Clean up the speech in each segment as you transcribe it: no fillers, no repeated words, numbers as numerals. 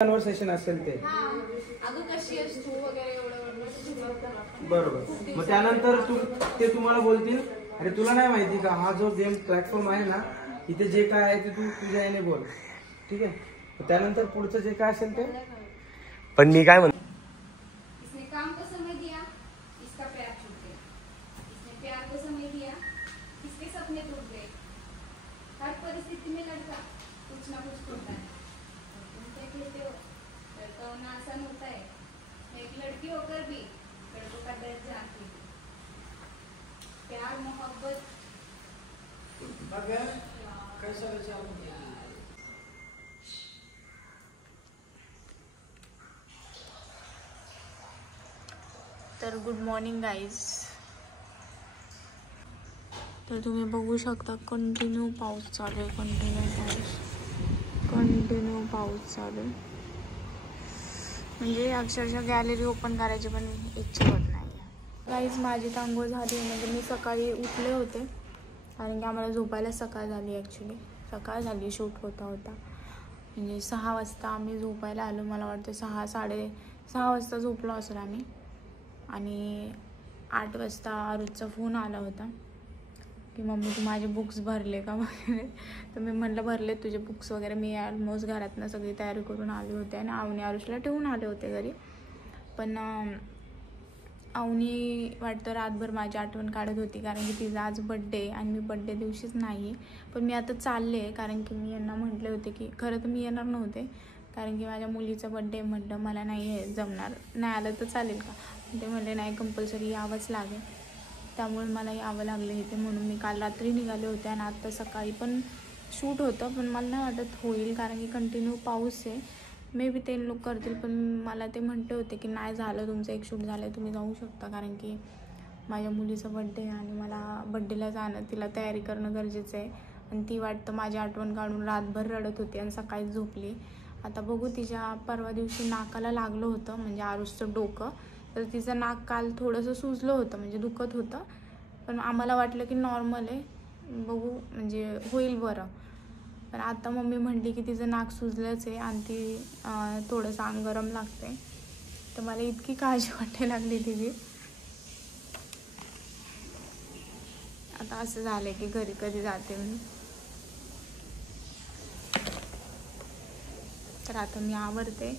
Conversation असेल ते अगं कशी आहेस तू वगैरे एवढं बरोबर. मग त्यानंतर ते तुम्हाला बोलतील अरे तुला नाही माहिती का हा जो गेम प्लॅटफॉर्म आहे ना इथे जे काय आहे ते तू तुझ्या याने बोल. ठीक आहे. त्यानंतर पुढचं जे काय असेल ते पण मी काय म्हणतो इसने काम को समय दिया इसका प्यार छूट गया इसने प्यार को समय दिया इसके सपने टूट गए हर परिस्थिति में लड़का कुछ ना कुछ होता है तुम क्या कहते हो लड़का होना आसान होता है मैं एक लड़की होकर भी लड़कों का दर्द जानती हूँ प्यार मोहब्बत तर गुड मॉर्निंग गाईज. तर तुम्ही बघू शकता कंटिन्यू पाऊस चालू आहे. कंटिन्यू पाऊस चालू आहे. म्हणजे अक्षरशः गॅलरी ओपन करायची पण इच्छा होत नाही. गाईज माझी आंघोळ झाली. म्हणजे मी सकाळी उठले होते कारण की आम्हाला झोपायला सकाळ झाली. ॲक्च्युली सकाळ झाली. शूट होता म्हणजे 6 वाजता आम्ही झोपायला आलो. मला वाटतं 6-6:30 वाजता झोपलो असेल आम्ही. आणि 8 वाजता आरुजचा फोन आला होता की मम्मी तू माझे बुक्स भरले का वगैरे. तर मी म्हटलं भरले तुझे बुक्स वगैरे. मी ऑलमोस्ट घरातनं सगळी तयारी करून आले होते आणि आवनी आरुषला ठेवून आले होते घरी. पण आवनी वाटतं रातभर माझी आठवण काढत होती कारण की तिचा आज बड्डे आणि मी बड्डे दिवशीच नाही. पण मी आता चालले कारण की मी यांना म्हटले होते की खरं तर मी येणार नव्हते कारण की माझ्या मुलीचा बड्डे. म्हटलं मला नाही जमणार. नाही आलं तर चालेल का. ते म्हणले नाही कंपल्सरी यावंच लागेल. त्यामुळे मला यावं लागलं इथे. म्हणून मी काल रात्री निघाले होते आणि आत्ता सकाळी पण शूट होतं. पण मला नाही वाटत होईल कारण की कंटिन्यू पाऊस आहे. मे बी ते लोक करतील पण मला ते म्हणते होते की नाही झालं तुमचं एक शूट झालं तुम्ही जाऊ शकता कारण की माझ्या मुलीचा बड्डे आहे आणि मला बड्डेला जाणं तिला तयारी करणं गरजेचं आहे. आणि ती वाटतं माझी आठवण काढून रातभर रडत होती आणि सकाळी झोपली. आता बघू. तिच्या परवा दिवशी नाकाला लागलं होतं म्हणजे आरुषचं डोकं. तर तिचं नाक काल थोडंसं सुजलं होतं म्हणजे दुखत होतं. पण आम्हाला वाटलं की नॉर्मल आहे बघू म्हणजे होईल बरं. पण आता मम्मी म्हटली की तिचं नाक सुजलंच आहे आणि ती थोडंसं अंग गरम लागते. तर मला इतकी काळजी वाटायला लागली तिची. आता असं झालं की घरी कधी जाते मी. तर आता मी आवरते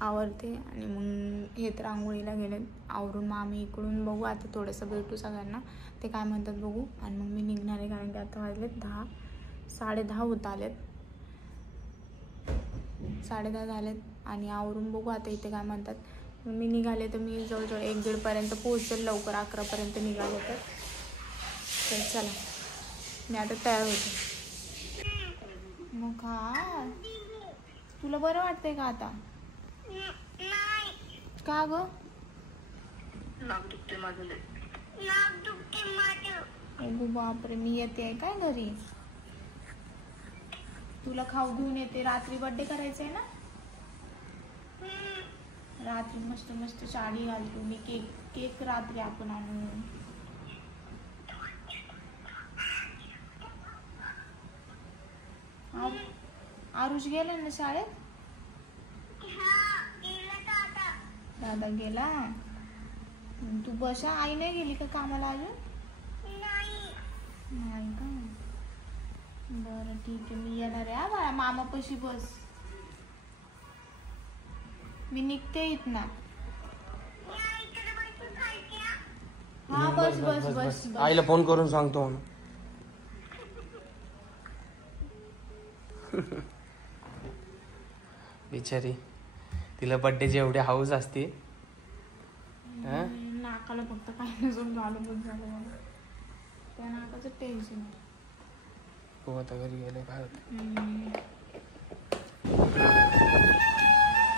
आणि मग हे तर आंघोळीला गेले. आवरून मग आम्ही इकडून बघू आता थोडंसं भेटू सगळ्यांना ते काय म्हणतात बघू. आणि मग मी निघणार आहे कारण की आता वाजलेत 10-10:30 होत आलेत. 10:30 झालेत आणि आवरून बघू आता इथे काय म्हणतात. मग मी निघाले तर मी जवळजवळ 1-1:30 पोहोचेल. लवकर 11पर्यंत निघाले तर चला मी आता तयार होते. मग का तुला बरं वाटतंय का आता. का ग नाक दुखते माझं. अगो बापरे. मी येते काय घरी तुला खाऊ घेऊन येते. रात्री बर्थडे करायचंय ना. रात्री मस्त मस्त साडी घालतो मी. केक रात्री आपण आणू. आरुष गेला ना शाळेत. दादा गेला. तू बसा. आई नाही गेली का कामाला अजून. नाही का. बरं ठीक आहे मी येणार आहे. बाळा मामापाशी बस. मी निघते इथनं. हा बस बस बस. आईला फोन करून सांगतो. बिचारी तिला बड्डेची एवढी हाऊस असते. नाकाला फक्त काही नसून घालून झालं मला. त्या नाकाचं टेन्शन. हो आता घरी गेले काय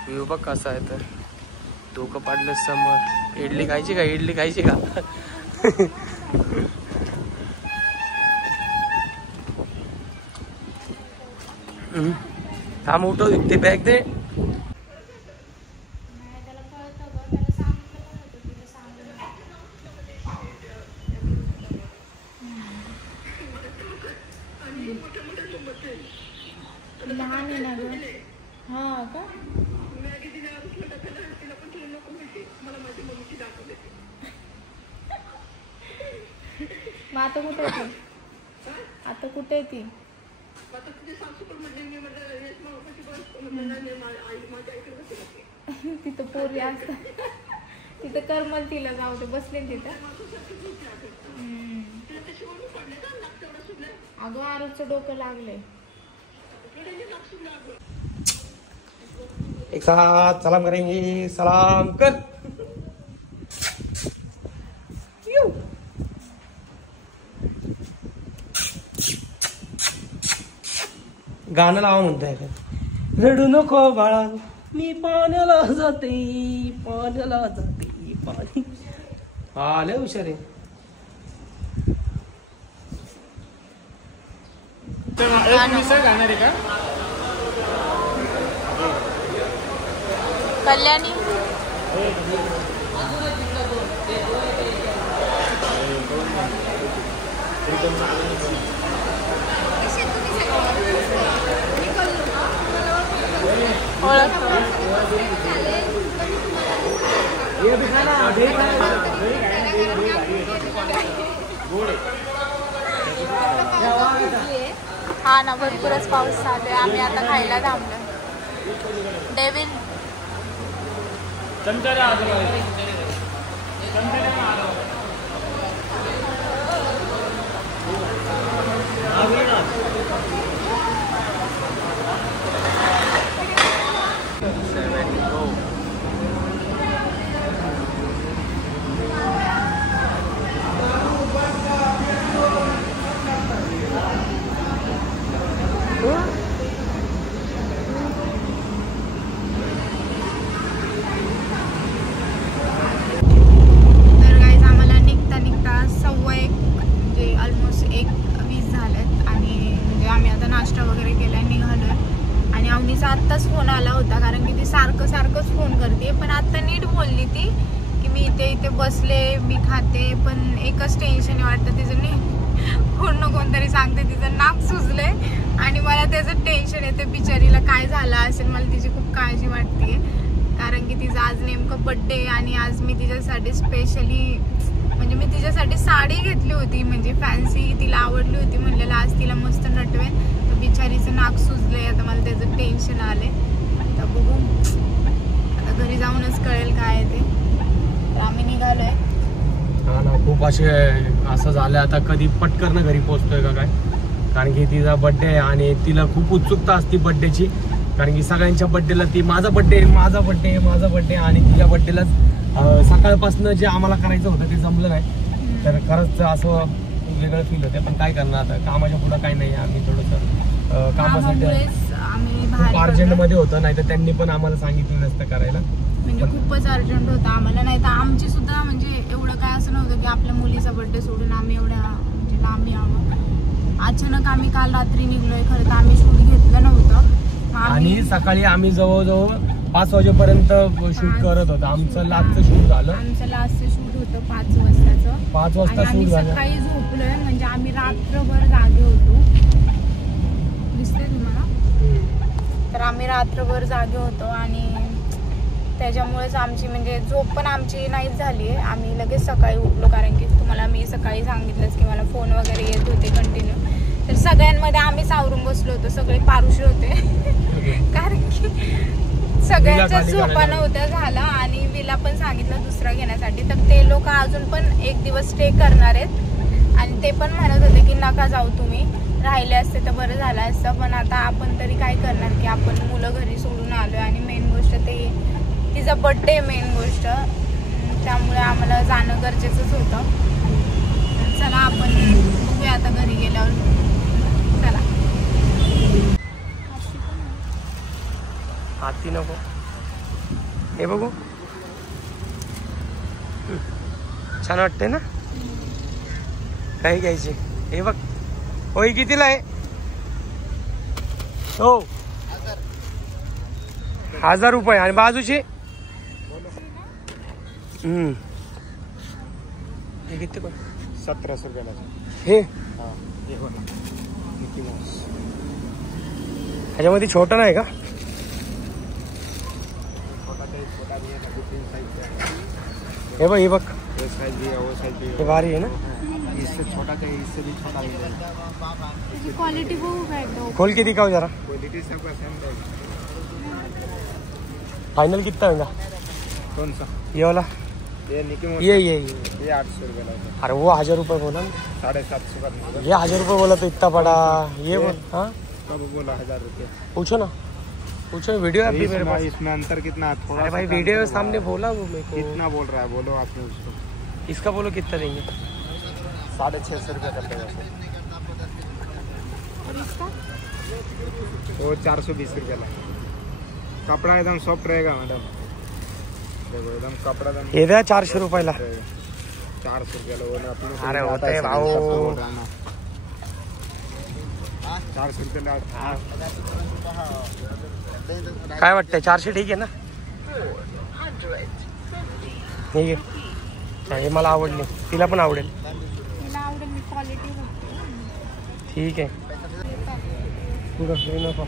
व्ह्यू बघ कसा आहे. तर डोकं पाडलं समोर. इडली खायची का. थांब उठो ते बॅग दे. लहान आहे ना ग. का? मॅगी दिल्यावर उचलून टाकायला तिला पण तुला नको म्हणते मला माझी मम्मीची दाखव देते. मग आता कुठे आहे ती? आता कुठे आहे ती? आता तुझे सासू पण म्हणले मी म्हटलं येस मावशी बस म्हणलं नाही आई माझ्या आईकडे बसते. तिथं पोरी असतात तिथं करमल तिला जाऊ दे बसले तिथं. अगं आरोचं डोकं लागलंय. एक साथ सलाम करेंगे. सलाम कर. गाणं लावा म्हणताय का? रडू नको बाळा मी पाण्याला जाते पाण्याला जाते पाणी. हा लय हुशार आहे. कल्याणी हा ना भरपूरच पाऊस चालू आहे. आम्ही आता खायला थांबलो. डेव्हिड आत्ताच फोन आला होता कारण की ती सारखंच फोन करते. पण आता नीट बोलली ती की मी इथे बसले मी खाते. पण एकच टेन्शन वाटतं तिचं नाही पूर्ण कोणतरी सांगते तिचं नाक सुजले आणि मला त्याचं टेन्शन येते. बिचारीला काय झालं असेल मला तिची खूप काळजी वाटते कारण की तिचा आज नेमकं बड्डे आणि आज मी तिच्यासाठी स्पेशली म्हणजे मी तिच्यासाठी साडी घेतली होती म्हणजे फॅन्सी तिला आवडली होती. म्हणलेलं आज तिला मस्त नटवेन. तर बिचारीचं नाक सुजलंय. आता मला त्याचं टेन्शन आले. आता बघू आता घरी जाऊनच कळेल काय ते. तर आम्ही निघालोय. हा ना खूप असं झालं आता कधी पटकन घरी पोहोचतोय का काय. कारण की तिचा बड्डे आहे आणि तिला खूप उत्सुकता असते बड्डेची. कारण की सगळ्यांच्या बड्डेला ती माझा बड्डे आणि तिच्या बड्डेलाच सकाळपासून जे आम्हाला करायचं होतं ते जमलं नाही. तर खरंच असं वेगळं फील होतं. पण काय करणार आता कामाच्या पुढं काय नाही. आम्ही थोडंसं कामासाठी खूप अर्जंटमध्ये होतं. नाही तर त्यांनी पण आम्हाला सांगितलं नसतं करायला. म्हणजे खूपच अर्जंट होतं आम्हाला. नाही तर आमची सुद्धा म्हणजे एवढं काय असं नव्हतं की आपल्या मुलीचा बड्डे सोडून आम्ही एवढ्या म्हणजे लांब यावं. अचानक आम्ही काल रात्री निघलोय. खरं तर आम्ही शूट घेतलं नव्हतं आणि सकाळी आम्ही जवळजवळ 5 वाजेपर्यंत शूट करत होतो. आमचं लास्टचं शूट झालं. आमचं लास्टचं शूट होतं 5 वाजताचं. 5 वाजता शूट झालं. सकाळी झोपलोय म्हणजे आम्ही रात्रभर जागे होतो. दिसते तुम्हाला. तर आम्ही रात्रभर जागे होतो आणि त्याच्यामुळेच आमची म्हणजे झोप पण आमची नाहीच झाली आहे. आम्ही लगेच सकाळी उठलो कारण की तुम्हाला मी सकाळी सांगितलंच की मला फोन वगैरे येत होते कंटिन्यू. तर सगळ्यांमध्ये आम्ही सावरून बसलो होतो. सगळे पारुशे होते कारण की सगळ्यांच्या झोपा नव्हत्या झाला आणि विला पण सांगितलं दुसरा घेण्यासाठी. तर ते लोक अजून पण एक दिवस स्टे करणार आहेत आणि ते पण म्हणत होते की नका जाऊ तुम्ही राहिले असते तर बरं झालं असतं. पण आता आपण तरी काय करणार की आपण मुलं घरी सोडून आलोय आणि मेन गोष्ट ते तिचा बड्डे मेन गोष्ट. त्यामुळे आम्हाला जाणं गरजेचंच होतं. चला आपण बघूया आता घरी गेल्यावर. चला हाती नको हे बघू छान वाटते ना. काही घ्यायचे हे बघ. होय कितीला आहे. हो 1000 रुपये आणि बाजूची हे किती पण 1700 रुपयाला हे मिकी माऊस. ह्याच्यामध्ये छोटं नाही का. हे बघ, हे बघ, साइज भी है, वो साइज भी हे भारी आहे ना. इससे छोटा चाहिए, इससे भी छोटा मिलेगा. क्वालिटी बघू काय एकदम. खोल के दिखाओ जरा. क्वालिटी सबका सेम रहेगा. फाइनल कितना होगा? कौन सा? ये वाला. ये निकी मोड. ये 800 रुपये लगा. अरे वो 1000 रुपये बोला ना. 750 का मिलेगा. ये 1000 रुपये बोला तो इतना बड़ा. ये बोल. हाँ कब बोला 1000 रुपये? पूछो ना, पूछो. वीडियो है अभी मेरे पास. इसमें अंतर कितना है? थोड़ा. अरे भाई वीडियो के सामने बोला वो मेरे को. कितना बोल रहा है? बोलो आपने उसको. इसका बोलो कितना देंगे? 650 रुपये का पड़ेगा. और इसका वो 420 रुपये लगा. कपड़ा एकदम सॉफ्ट रहेगा मैडम. देखो एकदम कपड़ा एकदम. हे द्या 400 रुपयाला. 400 रुपयाला बोला आपण. अरे होतंय भाऊ. 400 रुपयाला. काय वाटतंय? 400 ठीक आहे ना? ठीक आहे. हे मला आवडली, तिला पण आवडेल. तिला आवडेल. मी क्वालिटी बघते. ठीक आहे. पुढं हे नको.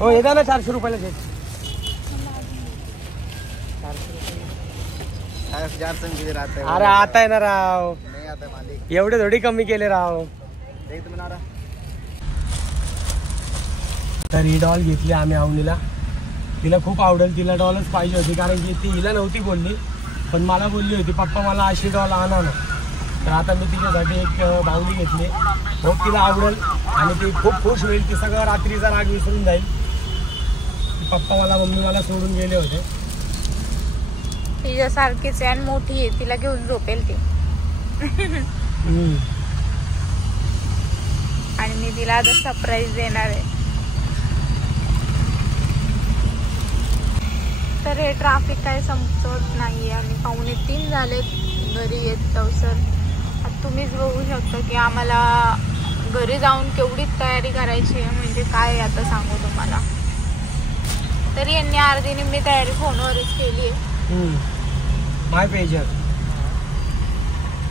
हो हे द्या ना 400 रुपयाला शेट. 1000 से रहते हैं. अरे आता आहे ना राव. नहीं आता मालिक. एवढे थोडी कमी केले राव. देख तो बना रहा. तर ही डॉल घेतली आम्ही अवनीला. तिला खूप आवडेल. तिला डॉलच पाहिजे होती कारण की ती हिला नव्हती बोलली, पण मला बोलली होती पप्पा मला अशी डॉल आणा ना. तर आता मी तिच्यासाठी एक बाहुली घेतली. खूप तिला आवडेल आणि ती खूप खुश होईल. ती सगळं रात्रीचा राग विसरून जाईल. पप्पा मला मम्मी मला सोडून गेले होते. तिच्यासारखीच आहे आणि मोठी आहे. तिला घेऊन झोपेल ती. आणि मी तिला आता सरप्राईज देणार आहे. तर हे ट्रॅफिक काय संपत नाहीये आणि 2:45 झालेत घरी येत सर. आता तुम्हीच बघू शकता की आम्हाला घरी जाऊन केवढी तयारी करायची आहे. म्हणजे काय आता सांगू तुम्हाला. तरी यांनी अर्धी निम्मी तयारी फोनवरच केली आहे. माय पेजर.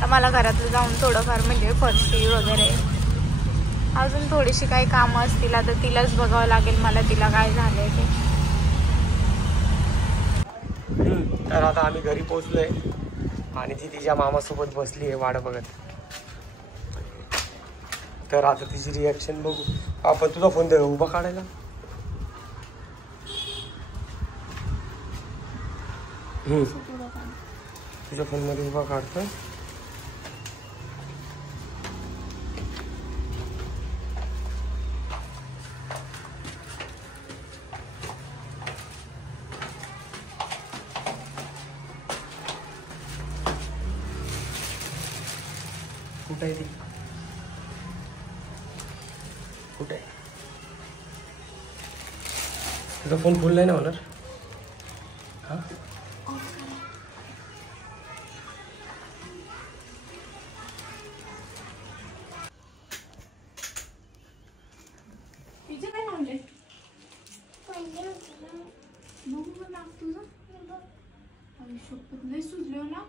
तर मला घरातलं जाऊन थोडंफार म्हणजे फरशी वगैरे अजून थोडीशी काही कामं असतील. आता तिलाच बघावं लागेल मला तिला काय झालंय ते. तर आता आम्ही घरी पोहोचलोय आणि ती तिच्या मामासोबत बसली आहे वाट बघत. तर आता तिची रिॲक्शन बघू. आपण तुझा फोन दे उभा काढायला. तुझ्या फोन मध्ये उभा काढतोय. कुठे आहे ती? कुठे? तुझा फोन फुल नाही ना होणार? हा तिचे काय लावले? बघू नाक तुझं. लय सुजले ना.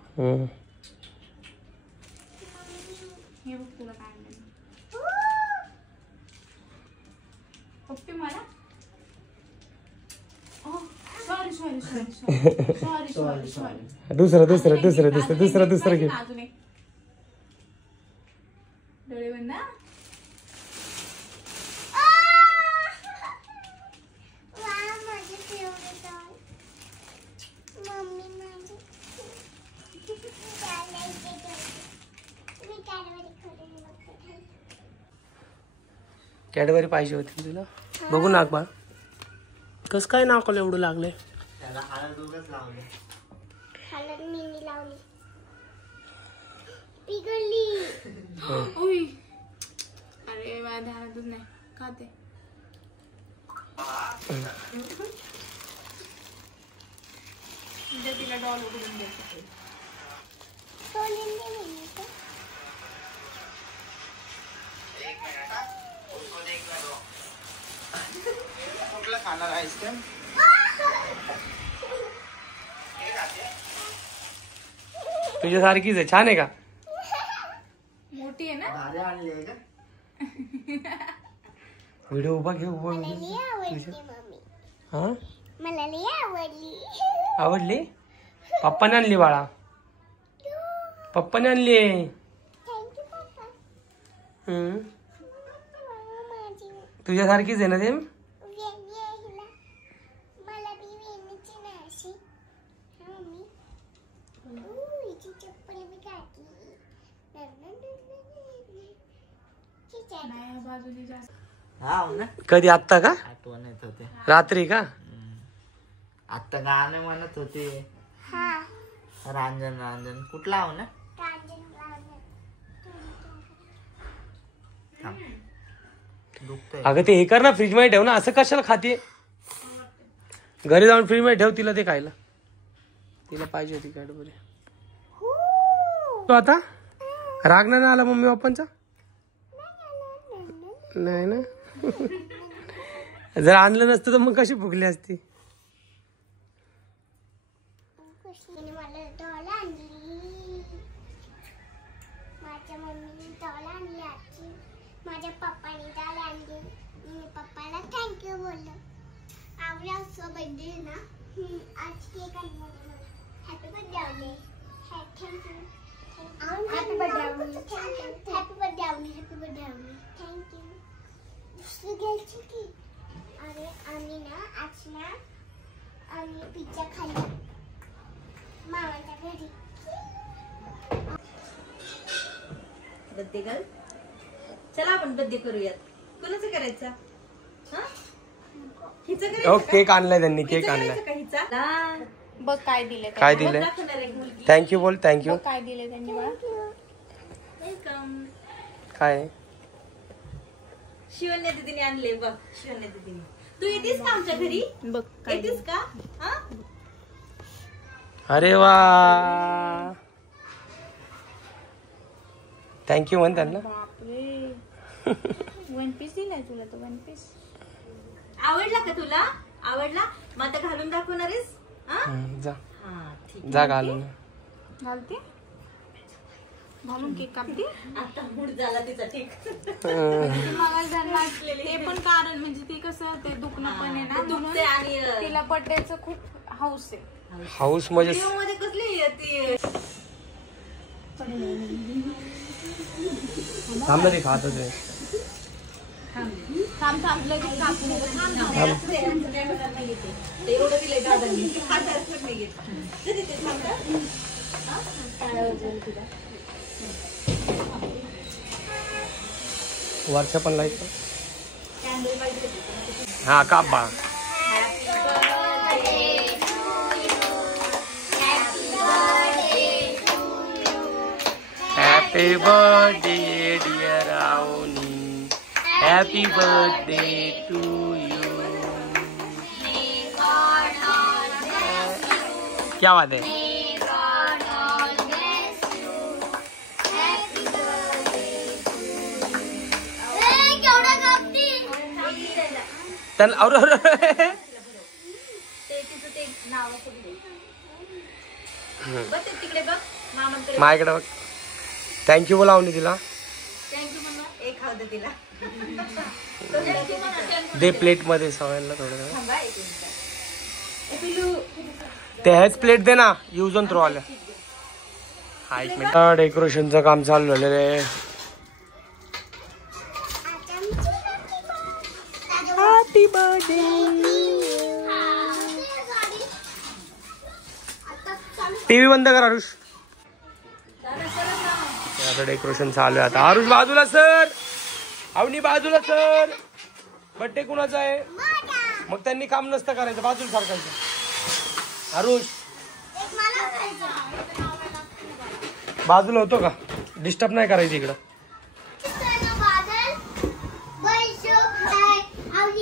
हे बघ तुला काय आणलं. पप्पी मला. Sorry sorry sorry sorry sorry sorry. दुसरं घे. अजून एक. डोळे बंद ना. कॅडबरी पाहिजे होती तुला. बघू नाक बा कस काय नाकाला एवढं लागले. अरे माझ्या ध्यानातच नाही खाते. तिला डॉल उघडून द्यायचं. कुठला खाणार आईस्क्रीम? तुझ्या सारखीच आहे. छान आहे का? मोठी आहे ना. भारी आणली आहे का? व्हिडिओ उभा घे. उभा मला आवडली? पप्पाने आणली बाळा, पप्पाने आणली. तुझ्यासारखीच आहे ना ते? कधी आत्ता का? आठवण येत होते रात्री का? आता गाणं म्हणत होते. रांजण रांजण कुठला हो ना? दुखतंय. अगं ते हे कर ना, फ्रीज मध्ये ठेव ना. असं कशाला खाते? घरी जाऊन फ्रीज मध्ये ठेव तिला ते खायला. तिला पाहिजे होती कॅडबरी. तो आता राग नाही आला मम्मी पप्पांचा? नाही ना. जर आणलं नसतं तर मग कशी भुकली असती? माझ्या पप्पाने डाळ आणली. मी पप्पाला थँक्यू बोललो. आवडला बर्थडे ना, आज केक आणला. हॅपी बर्थडे आवले. थँक्यू. हॅपी बर्थडे आवले. हॅपी बर्थडे आवले. हॅपी बर्थडे आवले. थँक्यू. दुसरी घ्यायची की? अरे आम्ही ना आज ना आम्ही पिझ्झा खाल्ला मामाच्या घरी. बर्थडे गर्ल, चला आपण बर्थडे करूयात. कोणाचं करायचा? हिचं करायचं? केक आणलाय त्यांनी, केक आणलाय. का हिचा? बघ काय दिले, काय दिले? थँक्यू बोल. थँक्यू. काय दिले त्यांनी बाळा? वेलकम. काय? शिवन्या दीदीने आणले बघ. शिवन्या दीदीने. तू येतेस का आमच्या घरी? बघ काय येतेस का? हा? अरे वा, थँक्यू म्हण त्यांना. बापरे, वन पीस दिलाय तुला तो. वन पीस आवडला का तुला? आवडला? मग आता घालून दाखवणार आहेस? जा हा ठीक. जा घालून. घालते घालून केक कापते. आता मूड झाला तिचा. ठीक. मला त्यांना ते पण कारण म्हणजे ती कसं ते दुखणं पण आहे ना, दुखते आणि तिला बर्थडेचं खूप हाऊस आहे. हाऊस म्हणजे मध्ये कसली ती थांबलं ते खात होते. थांब थांब लगेच कापू नको. थांब एवढं दिलंय दादांनी. नाही घेत. वर्षा पण लाईट. हा काप बा. Happy birthday dear Avani. Happy birthday to you. क्या बात है? और माझ्याकडे बघ. थँक्यू बोला आवनी तिला. थँक्यू म्हणा. एक खाऊ दे तिला. दे प्लेट मध्ये सगळ्यांना थोडं. थांबा एक मिनिट. पिलू ते हेच प्लेट दे ना, यूज अँड थ्रो आल्या. हा एक मिनिट. डेकोरेशनचं काम चालू झालेलं आहे. Happy birthday. टीव्ही बंद कर आरुष. आता डेकोरेशन चालू आहे. आता आरुष बाजूला सर. आवनी बाजूला सर. बर्थडे कुणाचा आहे? मग त्यांनी काम नसतं करायचं, बाजूला सारखायचं. आरुष बाजूला होतो का? डिस्टर्ब नाही करायचं इकडं.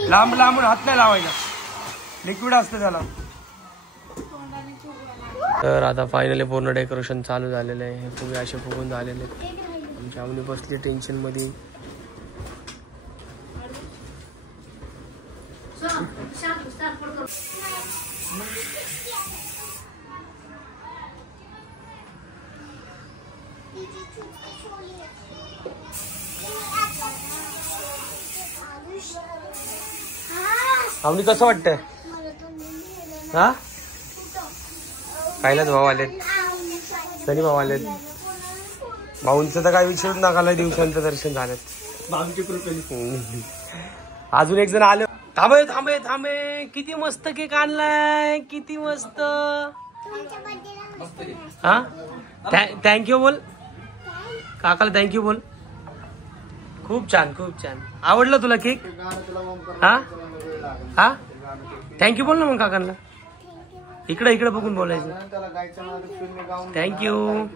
लांब लांबून हात नाही लावायचा. लिक्विड असतं त्याला. तर आता फायनली पूर्ण डेकोरेशन चालू झालेलं आहे. हे फुगे असे फुगून झालेले आहेत. आमची आवनी बसली टेन्शन मध्ये. आवनी कसं वाटतंय? हा कैलास भाऊ आलेत, सनी भाऊ आलेत. भाऊंचं तर काय विचारून नका, दिवसांचं दर्शन झालं. अजून एक जण आले. थांबे थांबे थांबे, किती मस्त केक आणलाय, किती मस्त. हा थँक्यू बोल काकाला, थँक्यू बोल. खूप छान खूप छान. आवडलं तुला केक? हा हा थँक्यू बोल ना मग काकांना. इकडे इकडे बघून बोलायचं. थँक्यू.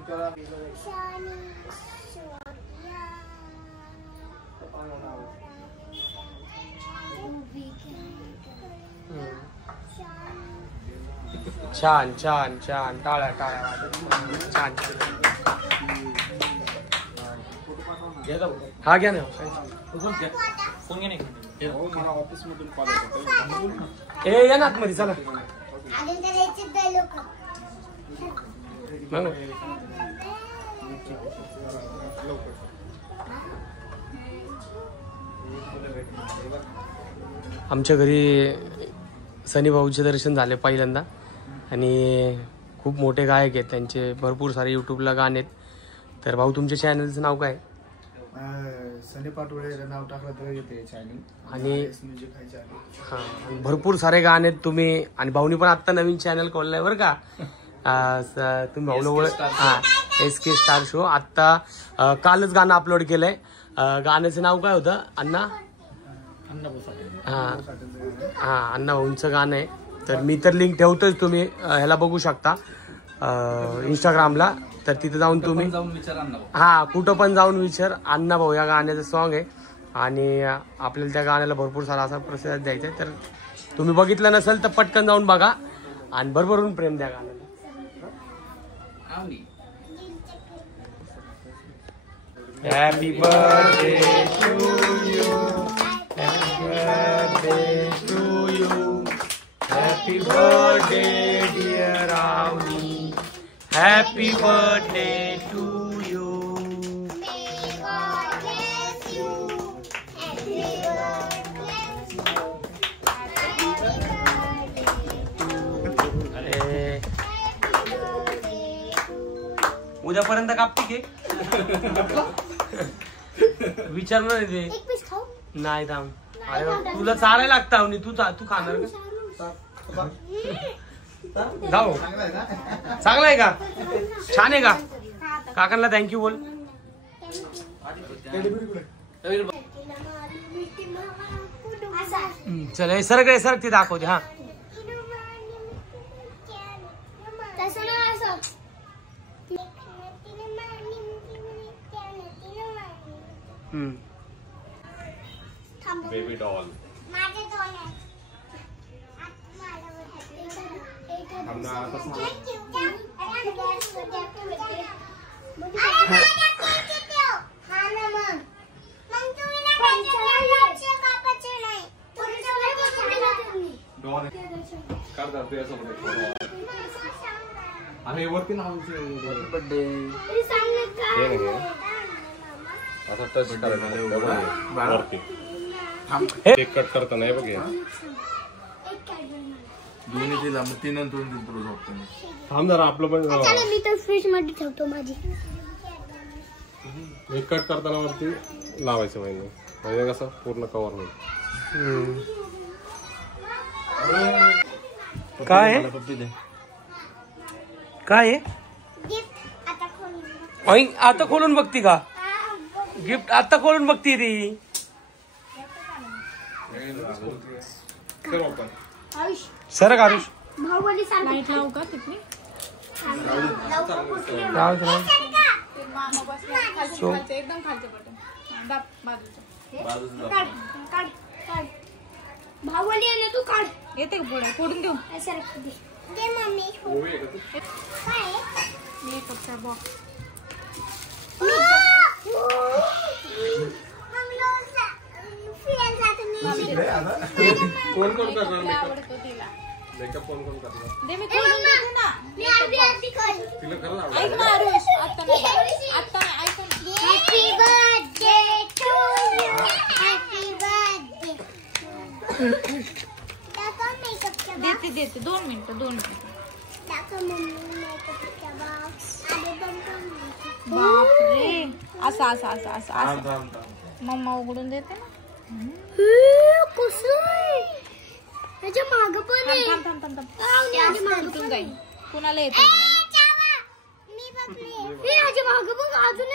छान छान छान. टाळ्या टाळ्या वाजत. छान. हा घ्या ना. फोन घ्या ना. ऑफिस मधून कॉल येतो. ए या ना आतमध्ये चला. आमच्या घरी सनी भाऊचे दर्शन झाले पहिल्यांदा. आणि खूप मोठे गायक आहेत, त्यांचे भरपूर सारे यूट्यूबला गाणे आहेत. तर भाऊ तुमच्या चॅनलचं नाव काय? सनी पाटोळे नाव टाकलं तर येते चॅनल. आणि हां भरपूर सारे गाणे आहेत तुम्ही. आणि भाऊनी पण आत्ता नवीन चॅनल खोललाय बरं का. तुम्ही भाऊला ओळख. हां SK स्टार शो. आत्ता कालच गाणं अपलोड केलंय. गाण्याचं नाव काय होतं अण्णा? हां हां अण्णा भाऊंचं गाणं आहे. तर मी तर लिंक ठेवतोच, तुम्ही ह्याला बघू शकता इंस्टाग्रामला. तर तिथे जाऊन तुम्ही हा कुठं पण जाऊन विचार. अण्णा भाऊ या गाण्याचं सॉन्ग आहे. आणि आपल्याला त्या गाण्याला भरपूर सारा असा प्रतिसाद द्यायचा आहे. तर तुम्ही बघितलं नसेल तर पटकन जाऊन बघा आणि भरभरून प्रेम द्या गाण्याला. Happy birthday to you, happy birthday to you, happy birthday dear Avani, happy birthday to you. अरे उद्यापर्यंत कापते केक. विचारणार ते नाही थांब. अरे तुला चालायला लागतं. तू खाणार का? जाऊ. चांगला आहे का? छान आहे का? काकांना थँक्यू बोल. चल सर सर ती दाखवते. हा बेबी डॉल. आणि वरती नाव बर्थडे असं टच करायचं वरती. केक कट करताना आहे बघ. दोन्ही दिला मग तीन थांब जरा. आपलं पण मी तर फ्रीज मध्ये ठेवतो माझी. हे कट करताना वरती लावायचं महिने म्हणजे कसं पूर्ण कव्हर होईल. काय काय आता खोलून बघती का? गिफ्ट आता खोलून बघती ती. सर आरुष एकदम खालचं भावली आहे ना तू काढ. येते पुढे फोडून देऊ. दे मम्मी. काय मेकअपचा बॉक्स. कोण कोण करणार आवडतो तिला. मेकअप? कोण कोण करणार? दे मी खोलून देते ना. तिला खरंच ऐक ना आरुष. आता नाही आता नाही. ऐक ना. Happy birthday to you. Happy birthday. देते देते 2 मिनिटं. दाखव मम्मी मेकअपचा बॉक्स. अरे बघ बापरे असं मम्मा उघडून देते ना. कसं आहे त्याच्या मागं पण आहे. थांब जाईल कुणाला येतं मी बघले याच्या मागं बघ अजून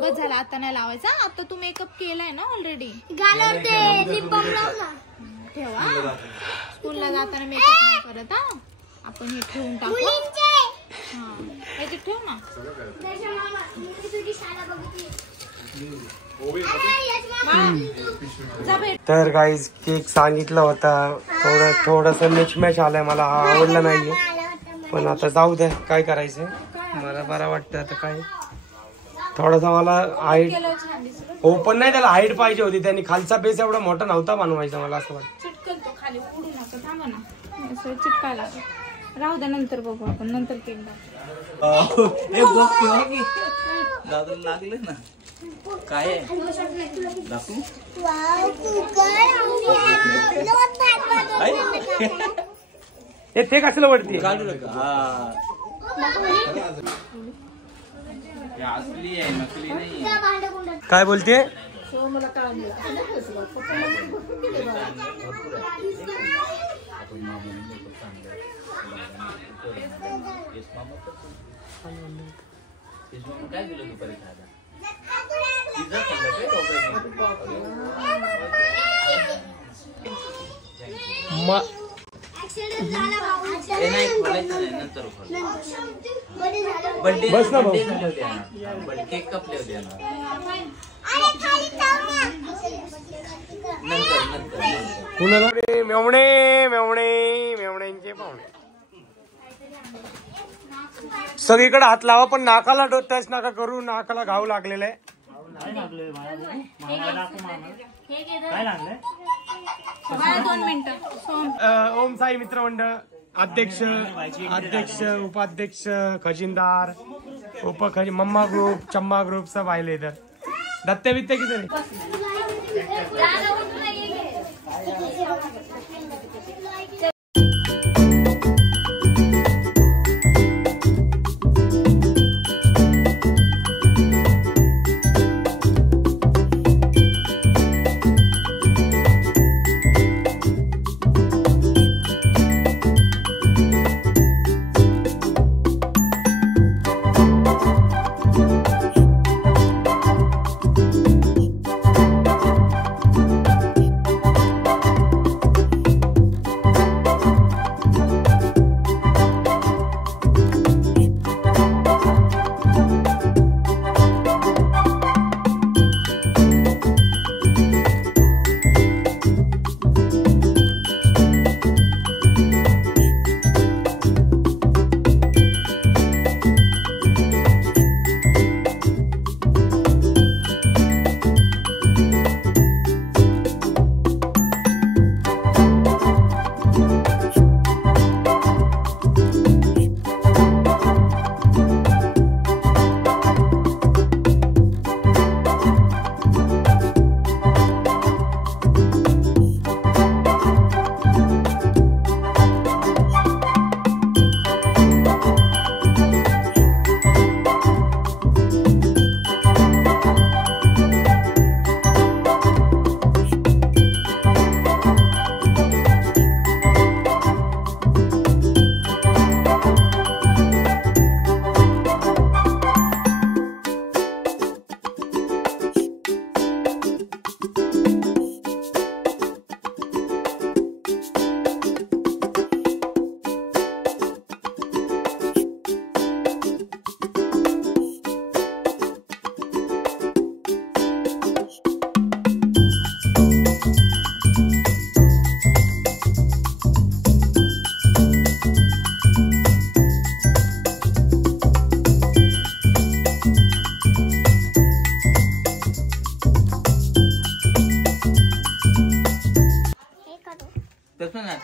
बस झालं. आता नाही लावायचा. आता तू मेकअप केलाय ना ऑलरेडी. गालावर ते लिप बाम लाव ना. ठेवा. स्कूलला जाताना मेकअप नाही करत हा. आपण हे ठेवून टाकू. हा हे ठेव ना. तुझी शाळा बघितली. तर गाईज केक सांगितला होता, थोडस मिचमॅच आलाय, मला आवडला नाहीये. पण आता जाऊ द्या, काय करायचंय. मला बरं वाटतं आता. काय थोडासा मला हाईट ओपन नाही, त्याला हाईट पाहिजे होती. त्यांनी खालचा बेस एवढा मोठा नव्हता बनवायचा. मला असं वाटतं चिटकतो खाली उडू नका. थांबा ना असं चिटकायला राहू द्या. नंतर बघू आपण. नंतर केक लागले ना काय ते कशाला वरती काढू नका. असली आहे नकली नाही. काय बोलते. काय दिलं दुपारी खायला. बस ना भाऊ. केक कपले होते कुणाला मेवण्यांचे पाहुणे सगळीकडे हात लावा, पण नाकाला टच नका करू. नाकाला घाव लागलेला आहे. ओम साई मित्रमंडळ अध्यक्ष उपाध्यक्ष खजिनदार मम्मा ग्रुप चम्मा ग्रुप सब आए इधर. दत्ते बित्ते किधर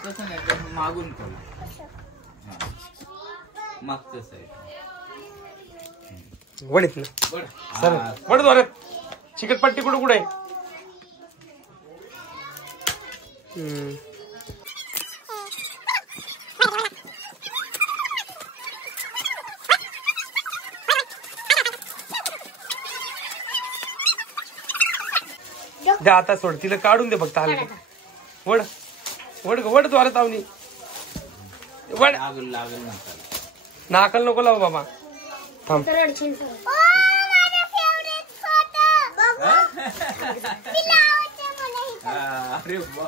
तसं नाही मागून मागचं साईड वडीत ना वडत चिकटपट्टी कुठे द्या आता सोड तिला काढून दे फक्त हलक वड वड वड द्वारे तावणी वड लागल लागल नका नाकल नको लावू बाबा थांब अरे वा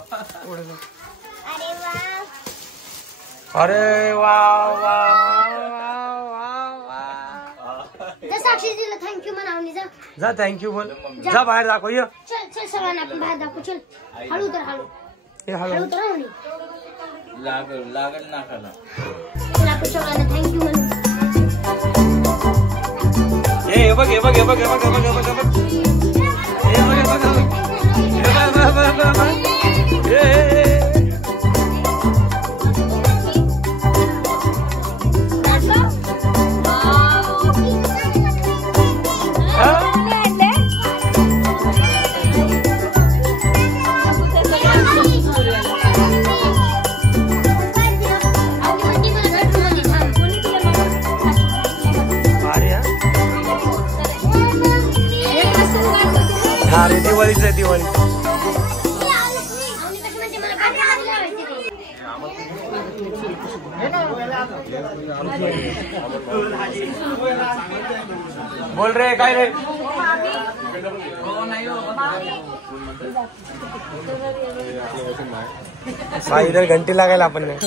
अरे वा वा वा वा साक्षी दिलं थँक्यू म्हणावली जा जा थँक्यू बोल जा बाहेर दाखव ये चल चल सगळ्यांना आपण बाहेर दाखवू चल हळू तर हळू हळू तर हळू लागल लागल नाकाला चल आपण सगळ्यांना थँक्यू म्हणू हे बघ हे बघ हे बघ हे बघ हे बघ हे बघ हे बघ हे बघ अरे दिवाळीच आहे दिवाळीच बोल रे काय रे भाई इधर घंटी लागायला आपण नाही